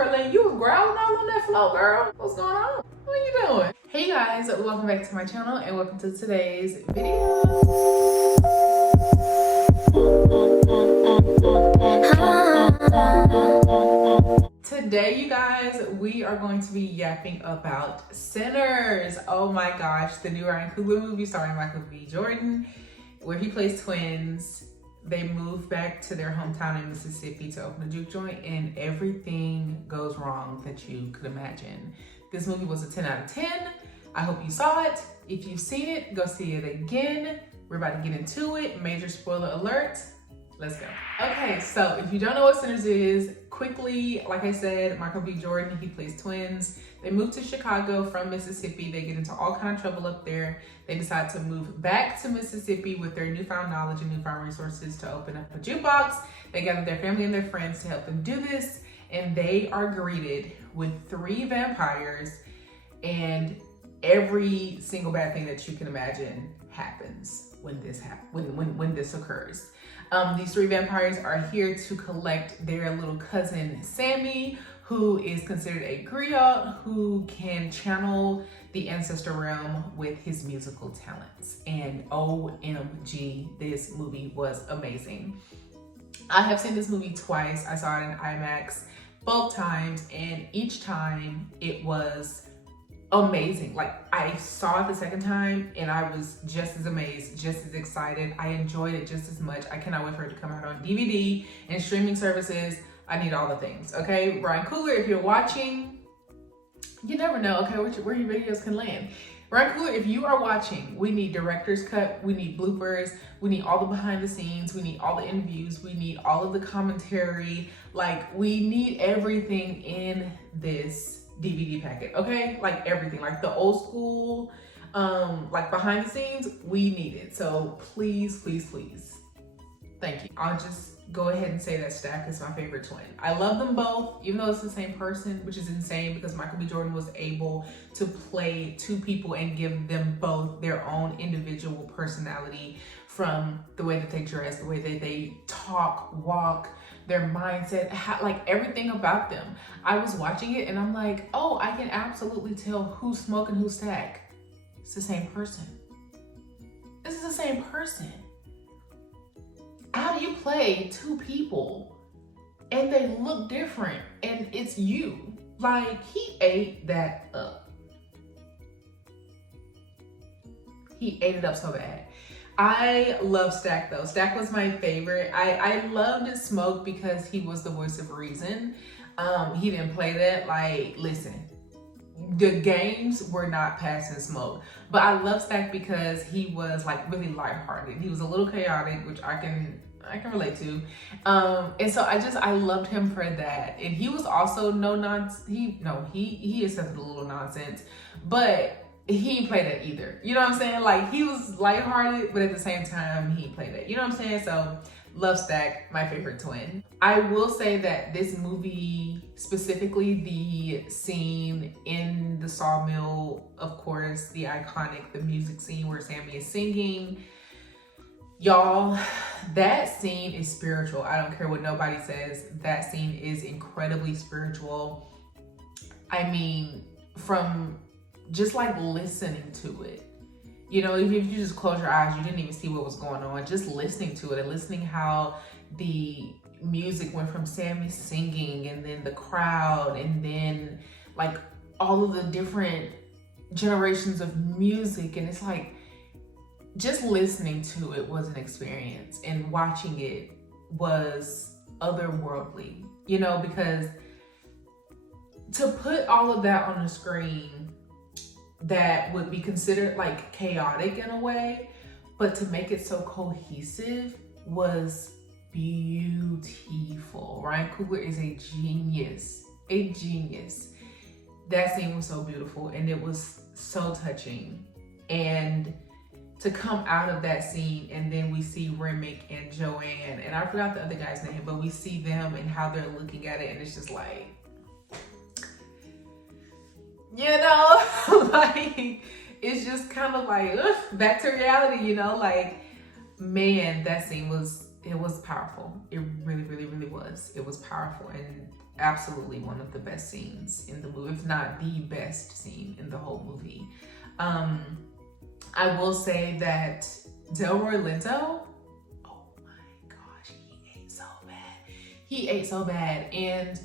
Perlin, you was growling all on that floor, girl. What's going on? What are you doing? Hey guys, welcome back to my channel and welcome to today's video. Today, you guys, we are going to be yapping about Sinners. Oh my gosh, the new Ryan Coogler movie starring Michael B. Jordan, where he plays twins. They move back to their hometown in Mississippi to open a juke joint, and everything goes wrong that you could imagine. This movie was a 10 out of 10. I hope you saw it. If you've seen it, go see it again. We're about to get into it. Major spoiler alert. Let's go. Okay, so if you don't know what Sinners is, quickly, like I said, Michael B. Jordan, he plays twins. They move to Chicago from Mississippi. They get into all kind of trouble up there. They decide to move back to Mississippi with their newfound knowledge and newfound resources to open up a jukebox. They gather their family and their friends to help them do this. And they are greeted with 3 vampires, and every single bad thing that you can imagine happens when this occurs. These 3 vampires are here to collect their little cousin Sammy, who is considered a griot who can channel the ancestor realm with his musical talents. And OMG, this movie was amazing. I have seen this movie twice. I saw it in IMAX both times, and each time it was amazing. Like, I saw it the second time and I was just as amazed, just as excited. I enjoyed it just as much. I cannot wait for it to come out on DVD and streaming services. I need all the things, okay? Ryan Coogler, if you're watching, you never know, okay, where your videos can land. Ryan Coogler, if you are watching, we need director's cut, we need bloopers, we need all the behind the scenes, we need all the interviews, we need all of the commentary. Like, we need everything in this DVD packet, okay? Like everything, like the old school, like behind the scenes, we need it. So please, please, please. Thank you. I'll just go ahead and say that Stack is my favorite twin. I love them both, even though it's the same person, which is insane because Michael B. Jordan was able to play 2 people and give them both their own individual personality, from the way that they dress, the way that they talk, walk, their mindset, like everything about them. I was watching it and I'm like, oh, I can absolutely tell who's Smoke and who's Stack. It's the same person. This is the same person. How do you play 2 people and they look different and it's you? Like, he ate that up. He ate it up so bad. I love Stack though. Stack was my favorite. I loved Smoke because he was the voice of reason. He didn't play that. Like, listen, the games were not passing Smoke. But I love Stack because he was like really lighthearted. He was a little chaotic, which I can relate to. And so I loved him for that. And he was also he accepted a little nonsense, but he didn't play that either. You know what I'm saying? Like, he was lighthearted, but at the same time, he played that. You know what I'm saying? So, love Stack, my favorite twin. I will say that this movie, specifically the scene in the sawmill, of course, the music scene where Sammy is singing. Y'all, that scene is spiritual. I don't care what nobody says. That scene is incredibly spiritual. I mean, from just like listening to it, you know, if you just close your eyes, you didn't even see what was going on. Just listening to it and listening how the music went from Sammy singing and then the crowd and then like all of the different generations of music. And it's like, just listening to it was an experience, and watching it was otherworldly, you know, because to put all of that on a screen that would be considered like chaotic in a way, but to make it so cohesive was beautiful. Ryan Coogler is a genius, a genius. That scene was so beautiful and it was so touching. And to come out of that scene and then we see Remick and Joanne, and I forgot the other guy's name, but we see them and how they're looking at it, and it's just like, you know, like, it's just kind of like, ugh, back to reality, you know, like, man, that scene was, it was powerful. It really, really, really was. It was powerful. And absolutely one of the best scenes in the movie, if not the best scene in the whole movie. I will say that Delroy Lindo, oh my gosh, he ate so bad. He ate so bad. And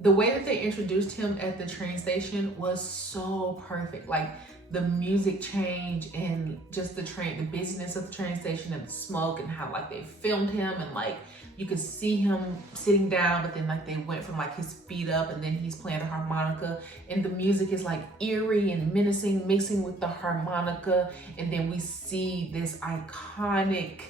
the way that they introduced him at the train station was so perfect. Like the music change and just the busyness of the train station and the smoke and how like they filmed him, and like you could see him sitting down, but then like they went from like his feet up and then he's playing the harmonica, and the music is like eerie and menacing mixing with the harmonica. And then we see this iconic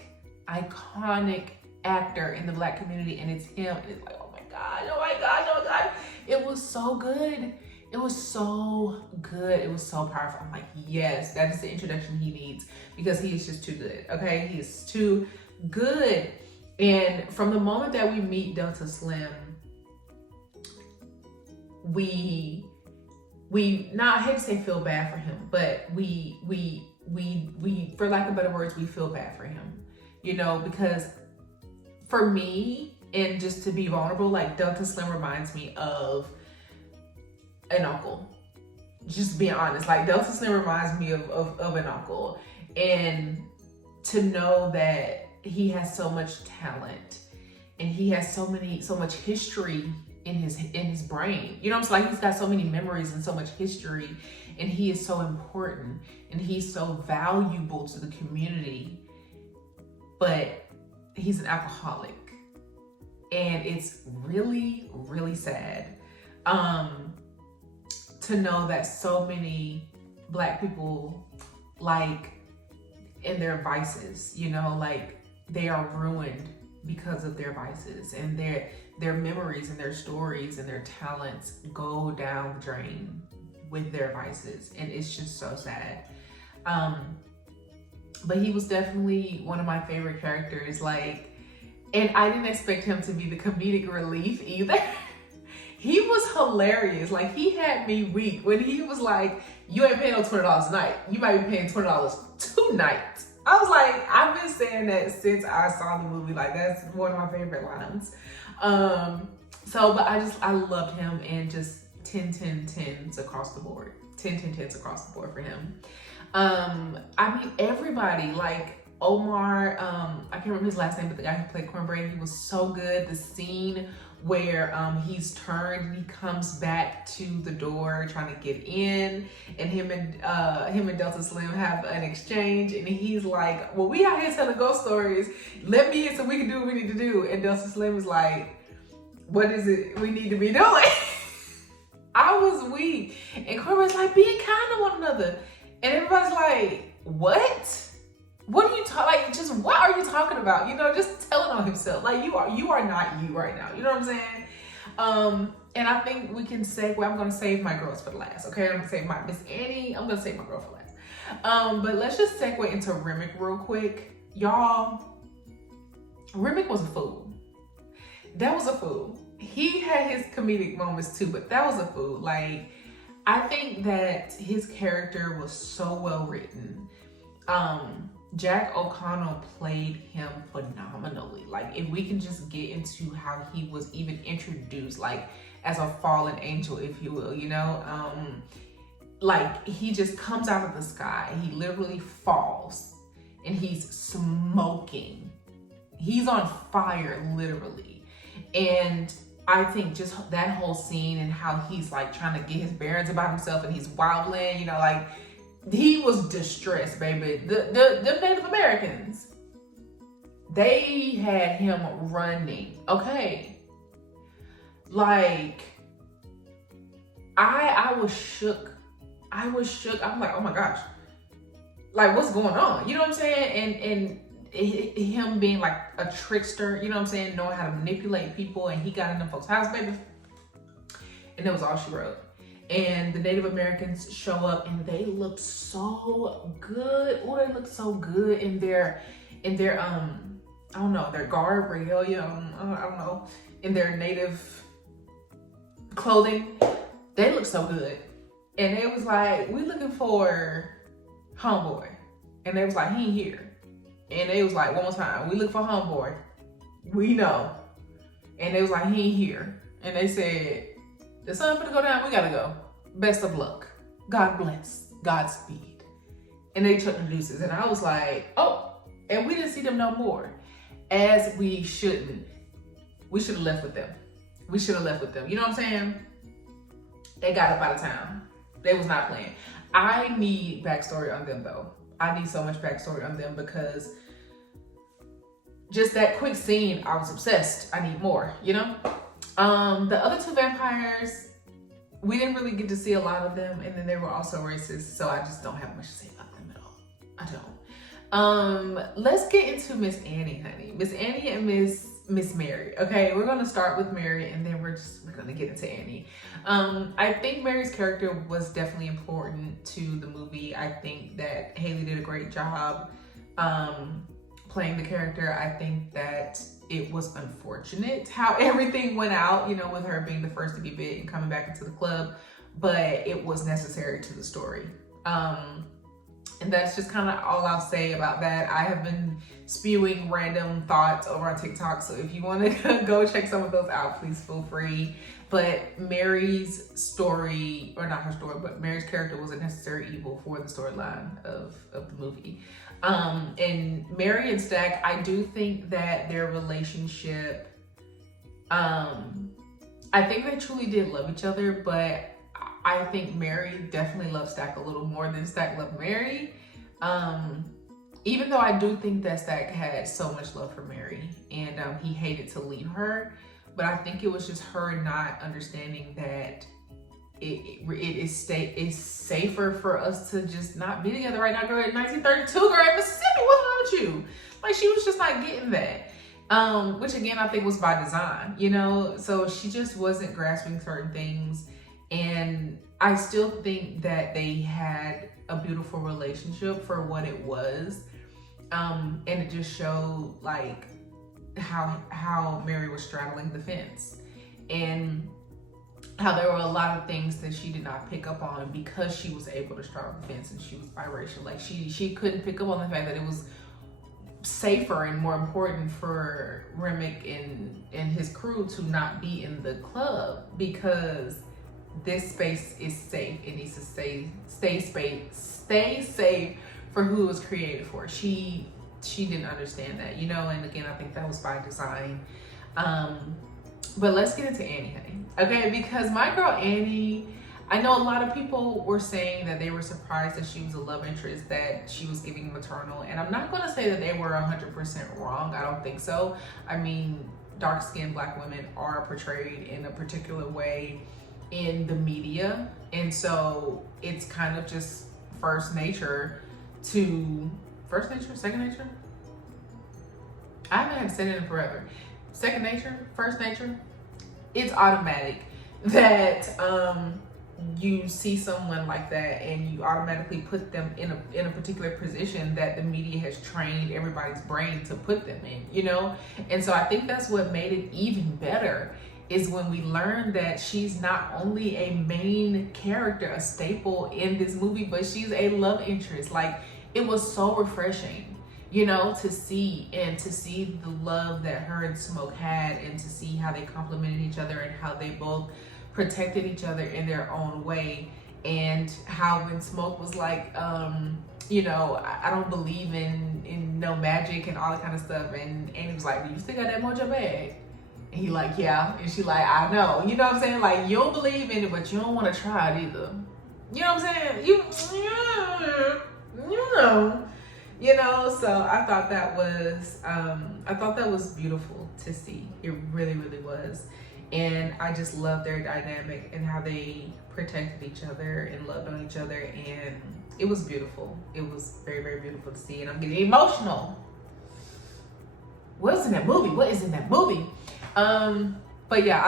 actor in the Black community, and it's him, and it's like, oh my gosh, oh my gosh, oh my gosh. It was so good. It was so good. It was so powerful. I'm like, yes, that is the introduction he needs, because he is just too good. Okay, he is too good. And from the moment that we meet Delta Slim, we not, I hate to say feel bad for him, but we for lack of better words, we feel bad for him, you know, because for me, and just to be vulnerable, like Delta Slim reminds me of an uncle. Just being honest, like Delta Slim reminds me of an uncle. And to know that he has so much talent and he has so much history in his brain. You know what I'm saying? Like he's got so many memories and so much history, and he is so important and he's so valuable to the community. But he's an alcoholic. And it's really, really sad to know that so many Black people, like in their vices, you know, like they are ruined because of their vices, and their memories and their stories and their talents go down the drain with their vices. And it's just so sad. But he was definitely one of my favorite characters. Like, and I didn't expect him to be the comedic relief either. He was hilarious. Like, he had me weak when he was like, you ain't paying no $20 a night. You might be paying $20 two nights. I was like, I've been saying that since I saw the movie. Like, that's one of my favorite lines. But I loved him, and just 10s across the board. 10s across the board for him. I mean, everybody, like Omar, I can't remember his last name, but the guy who played Cornbread, he was so good. The scene where he's turned and he comes back to the door trying to get in, and him and Delta Slim have an exchange, and he's like, well, we out here telling ghost stories, let me in so we can do what we need to do. And Delta Slim is like, what is it we need to be doing? I was weak. And Corbin's like, being kind to one another. And everybody's like, what? What are you talking, like, just what are you talking about? You know, just telling on himself. Like, you are not you right now. You know what I'm saying? And I think we can segue. I'm gonna save my girls for last, okay? I'm gonna save my Miss Annie. I'm gonna save my girl for last. But let's just segue into Remick real quick. Y'all, Remick was a fool. That was a fool. He had his comedic moments too, but that was a fool. Like, I think that his character was so well written. Jack O'Connell played him phenomenally. Like, if we can just get into how he was even introduced, like as a fallen angel, if you will, you know, like he just comes out of the sky. He literally falls and he's smoking. He's on fire, literally. And I think just that whole scene and how he's like trying to get his bearings about himself and he's wobbling, you know, like he was distressed, baby. The Native Americans, they had him running, okay? Like, I was shook. I'm like, oh my gosh. Like, what's going on? You know what I'm saying? And him being like a trickster, you know what I'm saying? Knowing how to manipulate people, and he got in them folks' house, baby. And that was all she wrote. And the Native Americans show up and they look so good. Oh, they look so good in their I don't know, their garb, regalia, I don't know, in their native clothing. They look so good. And they was like, we looking for homeboy. And they was like, he ain't here. And they was like, one more time, we look for homeboy. We know. And they was like, he ain't here. and they said, the sun finna go down, we gotta go. Best of luck. God bless. Godspeed. And they took the deuces. And I was like, oh, and we didn't see them no more. As we shouldn't. We should have left with them. We should have left with them. You know what I'm saying? They got up out of town. They was not playing. I need backstory on them though. I need so much backstory on them because just that quick scene, I was obsessed. I need more, you know? The other two vampires, we didn't really get to see a lot of them, and then they were also racist, so I just don't have much to say about them at all. I don't. Let's get into Miss Annie, honey. Miss Annie and Miss Mary. Okay, we're gonna start with Mary, and then we're gonna get into Annie. I think Mary's character was definitely important to the movie. I think that Haley did a great job playing the character. I think that it was unfortunate how everything went out, you know, with her being the first to be bit and coming back into the club, but it was necessary to the story. And that's just kind of all I'll say about that. I have been spewing random thoughts over on TikTok, so if you want to go check some of those out, please feel free. But Mary's story, or not her story, but Mary's character was a necessary evil for the storyline of the movie. And Mary and Stack, I do think that their relationship, I think they truly did love each other, but I think Mary definitely loved Stack a little more than Stack loved Mary. Even though I do think that Stack had so much love for Mary and he hated to leave her, but I think it was just her not understanding that it's safer for us to just not be together right now, girl. In 1932, girl, in Mississippi, what's wrong with you? Like, she was just not getting that. Which again, I think was by design, you know? So she just wasn't grasping certain things. And I still think that they had a beautiful relationship for what it was. And it just showed like how Mary was straddling the fence. And how there were a lot of things that she did not pick up on because she was able to straddle the fence and she was biracial. Like she couldn't pick up on the fact that it was safer and more important for Remick and his crew to not be in the club because this space is safe. It needs to stay safe for who it was created for. She didn't understand that, you know, and again, I think that was by design. But let's get into Annie, honey. Okay, because my girl Annie, I know a lot of people were saying that they were surprised that she was a love interest, that she was giving maternal. And I'm not going to say that they were 100% wrong. I don't think so. I mean, dark-skinned Black women are portrayed in a particular way in the media. And so it's kind of just second nature? I haven't had to say it in forever. Second nature, first nature, it's automatic that you see someone like that and you automatically put them in a particular position that the media has trained everybody's brain to put them in, you know? And so I think that's what made it even better is when we learned that she's not only a main character, a staple in this movie, but she's a love interest. Like, it was so refreshing, you know, to see the love that her and Smoke had and to see how they complemented each other and how they both protected each other in their own way. And how when Smoke was like, you know, I don't believe in no magic and all that kind of stuff. And Annie was like, do you still got that mojo bag? And he like, yeah. And she like, I know. You know what I'm saying? Like, you don't believe in it, but you don't want to try it either. You know what I'm saying? You know, so I thought that was beautiful to see. It really, really was. And I just love their dynamic and how they protected each other and loved on each other. And it was beautiful. It was very, very beautiful to see. And I'm getting emotional. What's in that movie? What is in that movie? But yeah,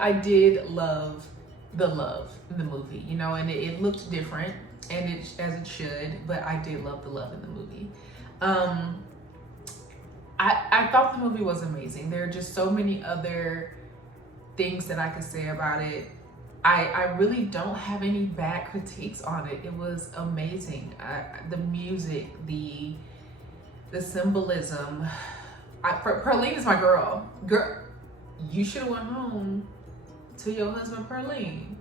I did love the love in the movie, you know, and it looked different and as it should, but I did love the love in the movie. I thought the movie was amazing. There are just so many other things that I could say about it. I really don't have any bad critiques on it. It was amazing. The music, the symbolism. Perlene is my girl. Girl, you should have went home to your husband, Perlene.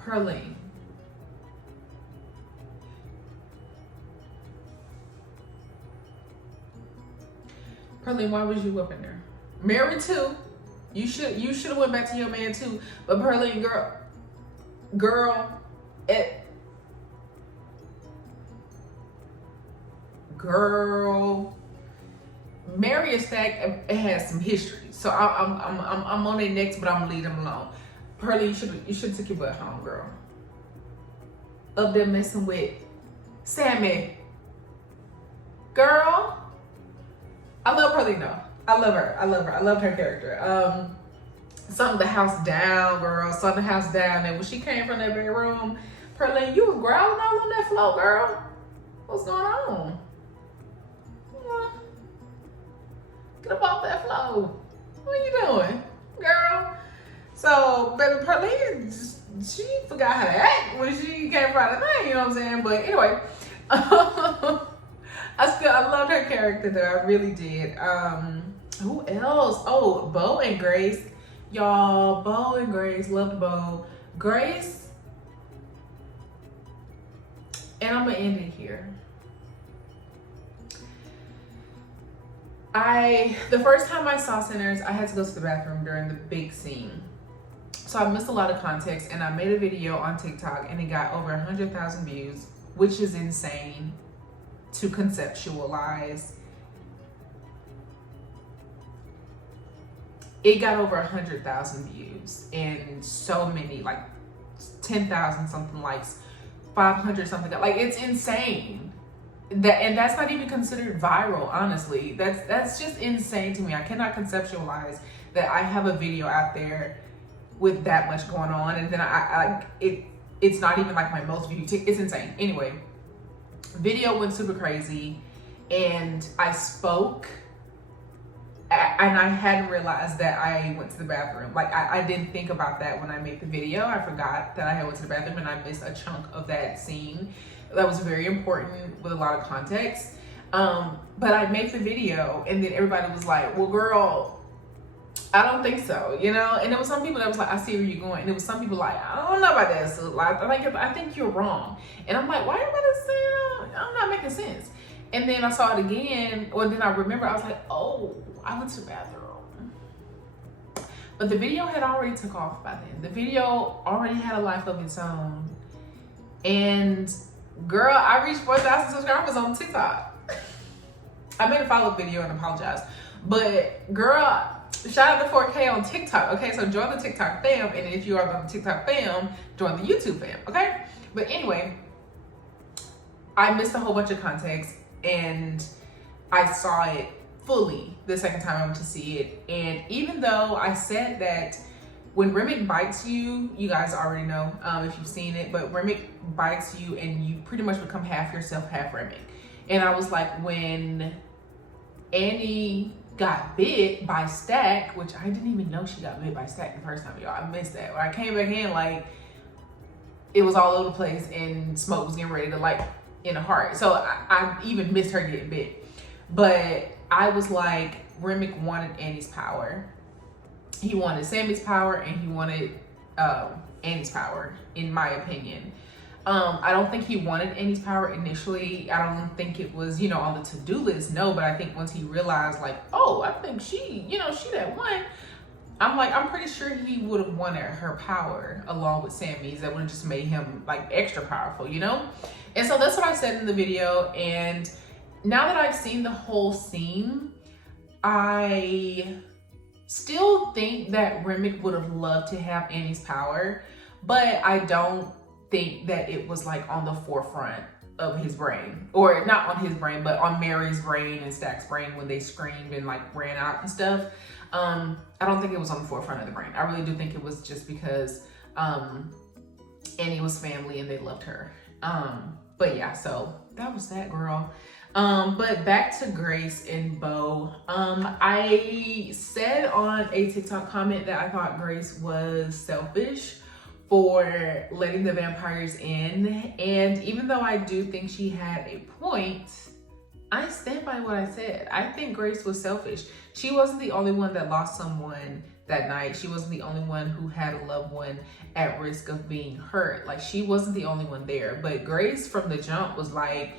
Perlene. Perlene, why was you up in there? Married too. You should have went back to your man too. But Perlene, girl, Mary and Stack, it has some history. So I'm on their necks, but I'm gonna leave them alone. Pearlie, you should took your butt home, girl. Up there messing with Sammy. Girl, I love Pearlie though. I love her. I loved her character. Something the house down, girl. Something the house down. And when she came from that bedroom, Pearlie, you was growling all on that floor, girl. What's going on? Get up off that floor. What are you doing, girl? So, baby, Pearlie, she forgot how to act when she came from the thing, you know what I'm saying? But anyway, I loved her character though. I really did. Who else? Oh, Bo and Grace. Y'all, Bo and Grace, loved Bo. Grace, and I'm gonna end it here. The first time I saw Sinners, I had to go to the bathroom during the big scene. So I missed a lot of context, and I made a video on TikTok and it got over 100,000 views, which is insane to conceptualize. It got over 100,000 views and so many, like 10,000 something likes, 500 something, like it's insane. And that's not even considered viral, honestly. That's just insane to me. I cannot conceptualize that I have a video out there with that much going on, and then it's not even like my most viewed. It's insane. Anyway, video went super crazy, and I spoke, and I hadn't realized that I went to the bathroom. Like I didn't think about that when I made the video. I forgot that I had went to the bathroom, and I missed a chunk of that scene. That was very important with a lot of context. But I made the video, and then everybody was like, well, girl, I don't think so, you know? And there was some people that was like, I see where you're going. And there was some people like, I don't know about that. So like, I think you're wrong. And I'm like, why everybody saying I'm not making sense? And then I saw it again, or then I remember, I was like, oh, I went to the bathroom. But the video had already took off by then. The video already had a life of its own. And girl, I reached 4,000 subscribers on TikTok. I made a follow-up video and apologized. But girl, shout out to 4K on TikTok. Okay, so join the TikTok fam. And if you are on the TikTok fam, join the YouTube fam. Okay? But anyway, I missed a whole bunch of context, and I saw it fully the second time I went to see it. And even though I said that when Remick bites you, you guys already know if you've seen it, but Remick bites you and you pretty much become half yourself, half Remick. And I was like, when Annie got bit by Stack, which I didn't even know she got bit by Stack the first time, y'all. I missed that. When I came back in, like, it was all over the place and Smoke was getting ready to, like, in a heart. So I even missed her getting bit. But I was like, Remick wanted Annie's power. He wanted Sammy's power, and he wanted Annie's power, in my opinion. I don't think he wanted Annie's power initially. I don't think it was, you know, on the to-do list, no, but I think once he realized, like, oh, I think she that one, I'm pretty sure he would have wanted her power along with Sammy's. That would have just made him, like, extra powerful, you know? And so that's what I said in the video, and now that I've seen the whole scene, I still think that Remick would have loved to have Annie's power, but I don't think that it was like on the forefront of his brain, or not on his brain, but on Mary's brain and Stack's brain when they screamed and like ran out and stuff. I don't think it was on the forefront of the brain. I really do think it was just because Annie was family and they loved her. But yeah, so that was that, girl. But back to Grace and Bo. I said on a TikTok comment that I thought Grace was selfish for letting the vampires in. And even though I do think she had a point, I stand by what I said. I think Grace was selfish. She wasn't the only one that lost someone that night. She wasn't the only one who had a loved one at risk of being hurt. Like, she wasn't the only one there. But Grace from the jump was like,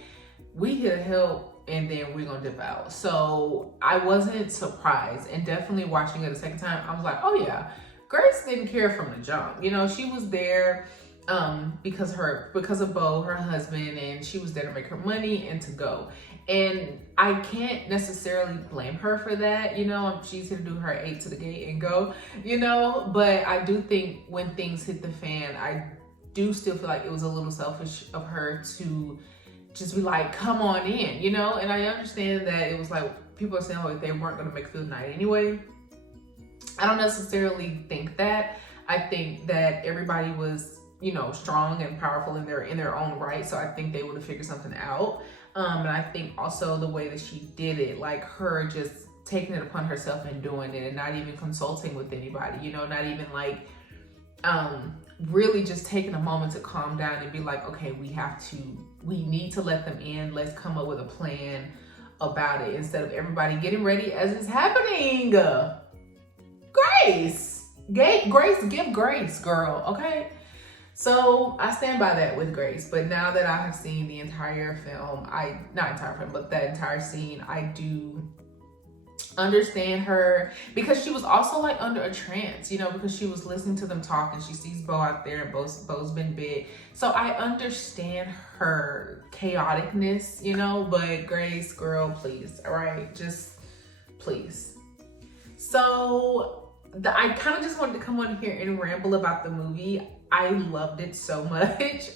we here to help, and then we're gonna dip out. So I wasn't surprised, and definitely watching it a second time, I was like, oh yeah, Grace didn't care from the jump. You know, she was there because of Bo, her husband, and she was there to make her money and to go. And I can't necessarily blame her for that. You know, she's here to do her 8 to the gate and go, you know, but I do think when things hit the fan, I do still feel like it was a little selfish of her to just be like, come on in, you know? And I understand that it was like, people are saying like they weren't gonna make it through the night anyway. I don't necessarily think that. I think that everybody was, you know, strong and powerful in their own right. So I think they would have figured something out. And I think also the way that she did it, like her just taking it upon herself and doing it and not even consulting with anybody, you know, not even like, really just taking a moment to calm down and be like, okay, we need to let them in. Let's come up with a plan about it instead of everybody getting ready as it's happening. Grace, give grace, girl, okay? So I stand by that with Grace, but now that I have seen the entire film, not entire film, but that entire scene, I do understand her, because she was also like under a trance, you know, because she was listening to them talk and she sees Bo out there and Bo's been bit. So I understand her chaoticness, you know, but Grace, girl, please, all right, just please. So I kind of just wanted to come on here and ramble about the movie. I loved it so much.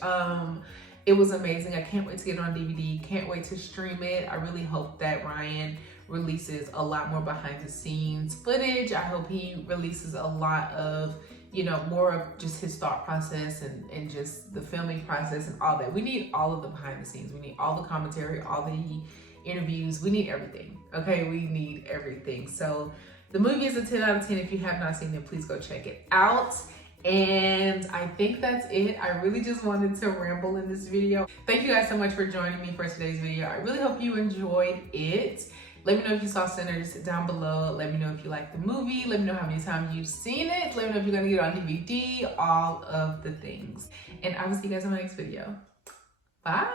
It was amazing. I can't wait to get it on DVD. Can't wait to stream it. I really hope that Ryan releases a lot more behind the scenes footage. I hope he releases a lot of, you know, more of just his thought process and just the filming process and all that. We need all of the behind the scenes. We need all the commentary, all the interviews. We need everything, okay? We need everything. So the movie is a 10 out of 10. If you have not seen it, please go check it out. And I think that's it. I really just wanted to ramble in this video. Thank you guys so much for joining me for today's video. I really hope you enjoyed it. Let me know if you saw Sinners down below. Let me know if you liked the movie. Let me know how many times you've seen it. Let me know if you're gonna get it on DVD, all of the things. And I will see you guys in my next video. Bye.